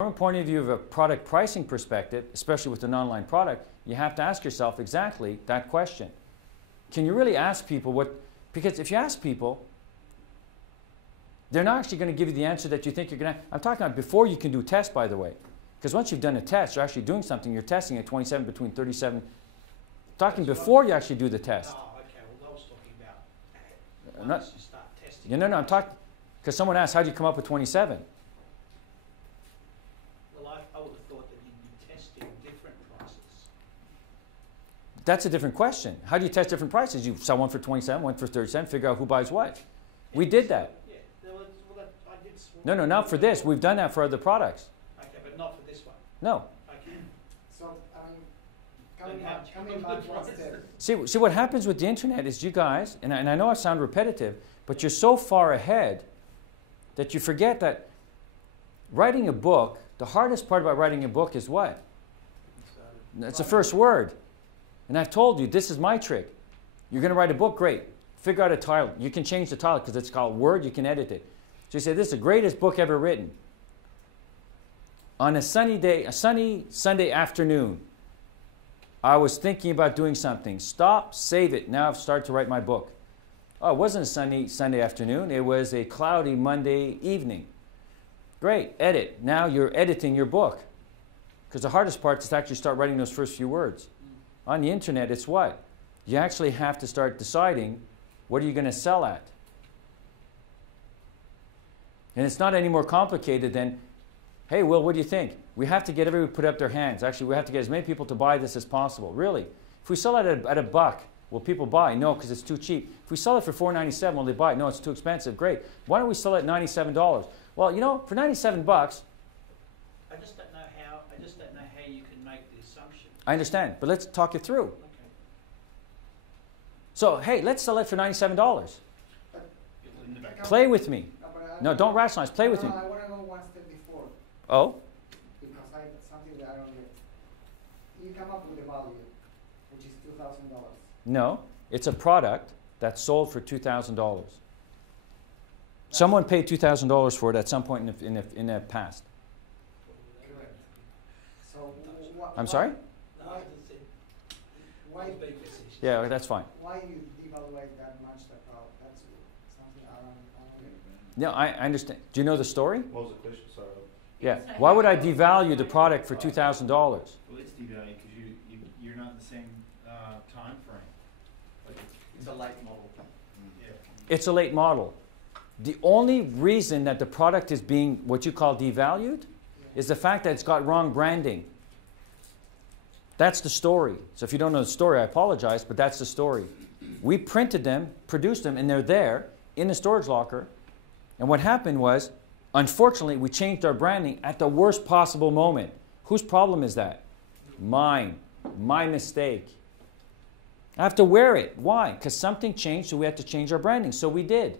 From a point of view of a product pricing perspective, especially with an online product, you have to ask yourself exactly that question. Can you really ask people what, because if you ask people, they're not actually going to give you the answer that you think you're going to. I'm talking about before you can do tests, by the way. Because once you've done a test, you're actually doing something, you're testing at 27 between 37. Talking before you actually do the test. Oh, okay. Well, I was talking about once you start testing. Yeah, no, I'm talking, because someone asked, how do you come up with 27? Well, I would have thought that you'd be testing different prices. That's a different question. How do you test different prices? You sell one for 27, one for 37, figure out who buys what. We did that. Yeah, well, I did. No, not for this. We've done that for other products. Okay, but not for this one. No. Okay. So, coming back one step. See what happens with the internet is you guys, and I know I sound repetitive, but you're so far ahead that you forget that writing a book, the hardest part about writing a book is what? It's the first word. And I've told you, this is my trick. You're going to write a book, great. Figure out a title. You can change the title because it's called Word, you can edit it. So you say, this is the greatest book ever written. On a sunny day, a sunny Sunday afternoon, I was thinking about doing something. Stop, save it. Now I've started to write my book. Oh, it wasn't a sunny Sunday afternoon. It was a cloudy Monday evening. Great, edit. Now you're editing your book. Because the hardest part is to actually start writing those first few words. On the internet, it's what? You actually have to start deciding what are you going to sell at. And it's not any more complicated than, hey, Will, what do you think? We have to get everybody to put up their hands. Actually, we have to get as many people to buy this as possible. Really. If we sell it at a buck, will people buy? No, because it's too cheap. If we sell it for $4.97, will they buy? No, it's too expensive. Great. Why don't we sell it at $97? Well, you know, for 97 bucks. I just don't know how you can make the assumption. I understand, but let's talk it through. Okay. So, hey, let's sell it for $97. Play with me. No, don't rationalize. Play with me. I want to go one step before. Oh? Because something that I don't get. You come up with a value, which is $2,000. No, it's a product that's sold for $2,000. Someone paid $2,000 for it at some point in the past. Correct. So, I'm sorry? Why? Yeah, that's fine. Why you devaluate that much the product? That's something I don't get. No, I understand. Do you know the story? What was the question? Sorry. Yeah. Why would I devalue the product for $2,000? Well, it's devalued because you're not in the same time frame. Like it's a late model. Yeah. It's a late model. The only reason that the product is being what you call devalued is the fact that it's got wrong branding. That's the story. So if you don't know the story, I apologize, but that's the story. We printed them, produced them, and they're there in the storage locker. And what happened was, unfortunately, we changed our branding at the worst possible moment. Whose problem is that? Mine. My mistake. I have to wear it. Why? Because something changed, so we had to change our branding. So we did.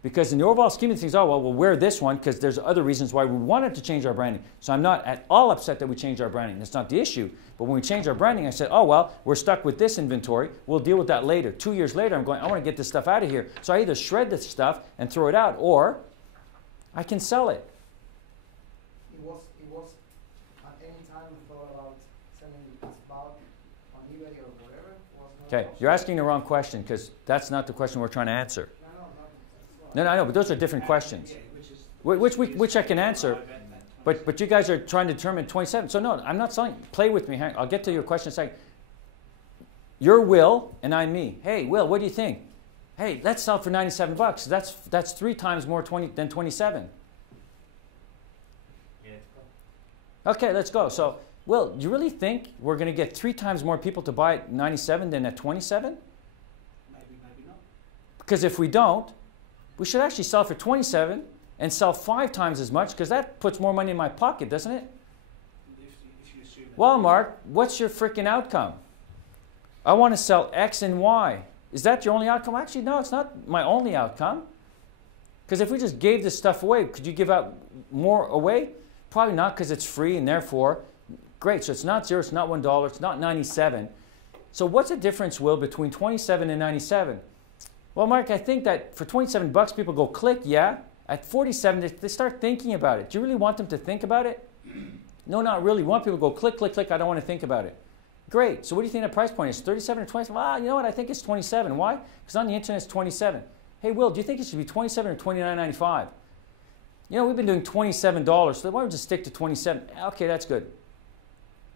Because in the overall scheme of things, oh, well, we'll wear this one because there's other reasons why we wanted to change our branding. So I'm not at all upset that we changed our branding. That's not the issue. But when we changed our branding, I said, oh, well, we're stuck with this inventory. We'll deal with that later. 2 years later, I'm going, I want to get this stuff out of here. So I either shred this stuff and throw it out, or I can sell it. It was at any time you thought about selling this bulk on eBay or whatever? Okay, you're asking the wrong question because that's not the question we're trying to answer. No, I know, but those are different questions, which I can answer. But you guys are trying to determine 27. So no, I'm not selling. Play with me. I'll get to your question in a second. You're Will, and I'm me. Hey, Will, what do you think? Hey, let's sell for 97 bucks. That's 3 times more than 27. Okay, let's go. So, Will, you really think we're going to get 3 times more people to buy at 97 than at 27? Maybe not. Because if we don't, we should actually sell for 27 and sell 5 times as much because that puts more money in my pocket, doesn't it? If you assume that. Well, Mark, what's your freaking outcome? I want to sell X and Y. Is that your only outcome? Actually, no, it's not my only outcome. Because if we just gave this stuff away, could you give out more away? Probably not because it's free and therefore, great. So it's not 0, it's not $1, it's not 97. So what's the difference, Will, between 27 and 97? Well, Mark, I think that for 27 bucks, people go click, yeah. At 47, they start thinking about it. Do you really want them to think about it? No, not really. We want people to go click, click, click. I don't want to think about it. Great. So what do you think the price point is? 37 or 27? Well, you know what? I think it's 27. Why? Because on the internet it's 27. Hey, Will, do you think it should be 27 or 29.95? You know, we've been doing $27, so why don't we just stick to 27? Okay, that's good.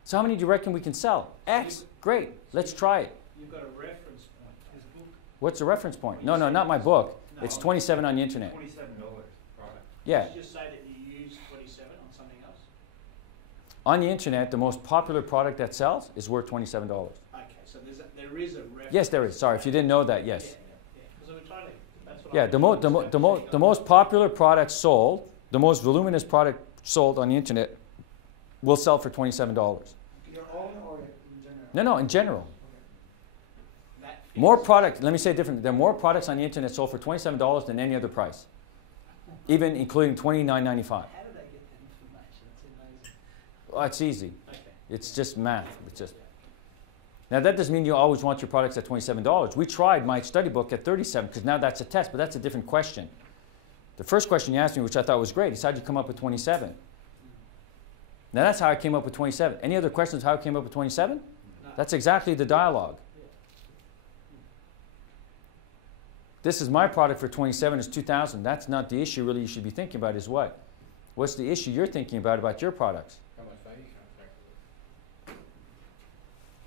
So how many do you reckon we can sell? X. Great. Let's try it. You've got a reference point. His book. What's the reference point? No, not my book. No. It's 27 on the internet. $27 product. Yeah. Did you just say that you use 27 on something else? On the internet, the most popular product that sells is worth $27. Okay, so there is a reference. Yes, there is. Sorry, if you didn't know that, yes. Yeah. Because we're totally. That's what Yeah, the most popular product sold, the most voluminous product sold on the internet will sell for $27. Your own or in general? No, in general. That More product, let me say it differently. There are more products on the internet sold for $27 than any other price, even including $29.95. How do they get that information? It's amazing. Well, it's easy. Okay. It's just math. It's just. Now that doesn't mean you always want your products at $27. We tried my study book at $37 because now that's a test, but that's a different question. The first question you asked me, which I thought was great, is how did you come up with 27? Now that's how I came up with 27. Any other questions how I came up with 27? No. That's exactly the dialogue. This is my product for 27 is 2,000. That's not the issue really you should be thinking about is what? What's the issue you're thinking about your products? How much value can I create?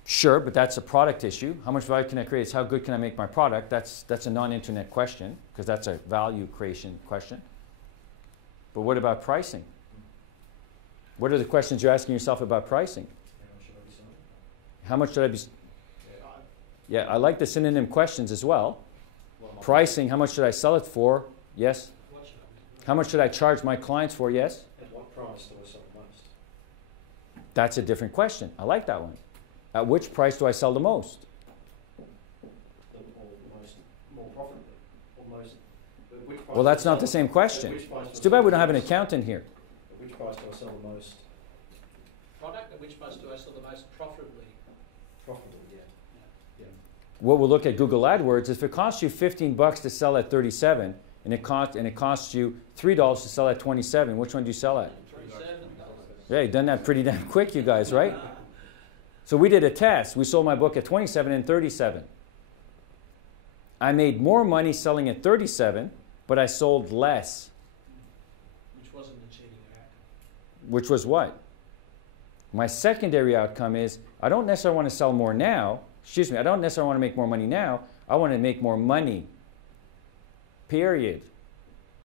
Sure, but that's a product issue. How much value can I create? It's how good can I make my product? That's a non-internet question because that's a value creation question. But what about pricing? What are the questions you're asking yourself about pricing? How much should I be? Yeah, I like the synonym questions as well. Pricing, how much should I sell it for? Yes. How much should I charge my clients for? Yes. At what price do I sell most? That's a different question. I like that one. At which price do I sell the most? More profitably. Or most, which price Well, that's do I not the sell- same question. at which price do It's I too bad sell we don't have an most? accountant here. At which price do I sell the most Product at which price do I sell the most profitably? profitably? Yeah. What we'll look at Google AdWords, if it costs you 15 bucks to sell at 37 and it costs you $3 to sell at 27, which one do you sell at? $37. Yeah, you've done that pretty damn quick, you guys, right? So we did a test. We sold my book at 27 and 37. I made more money selling at 37, but I sold less. Which wasn't achieving your outcome. Which was what? My secondary outcome is I don't necessarily want to sell more now. I don't necessarily want to make more money now. I want to make more money. Period.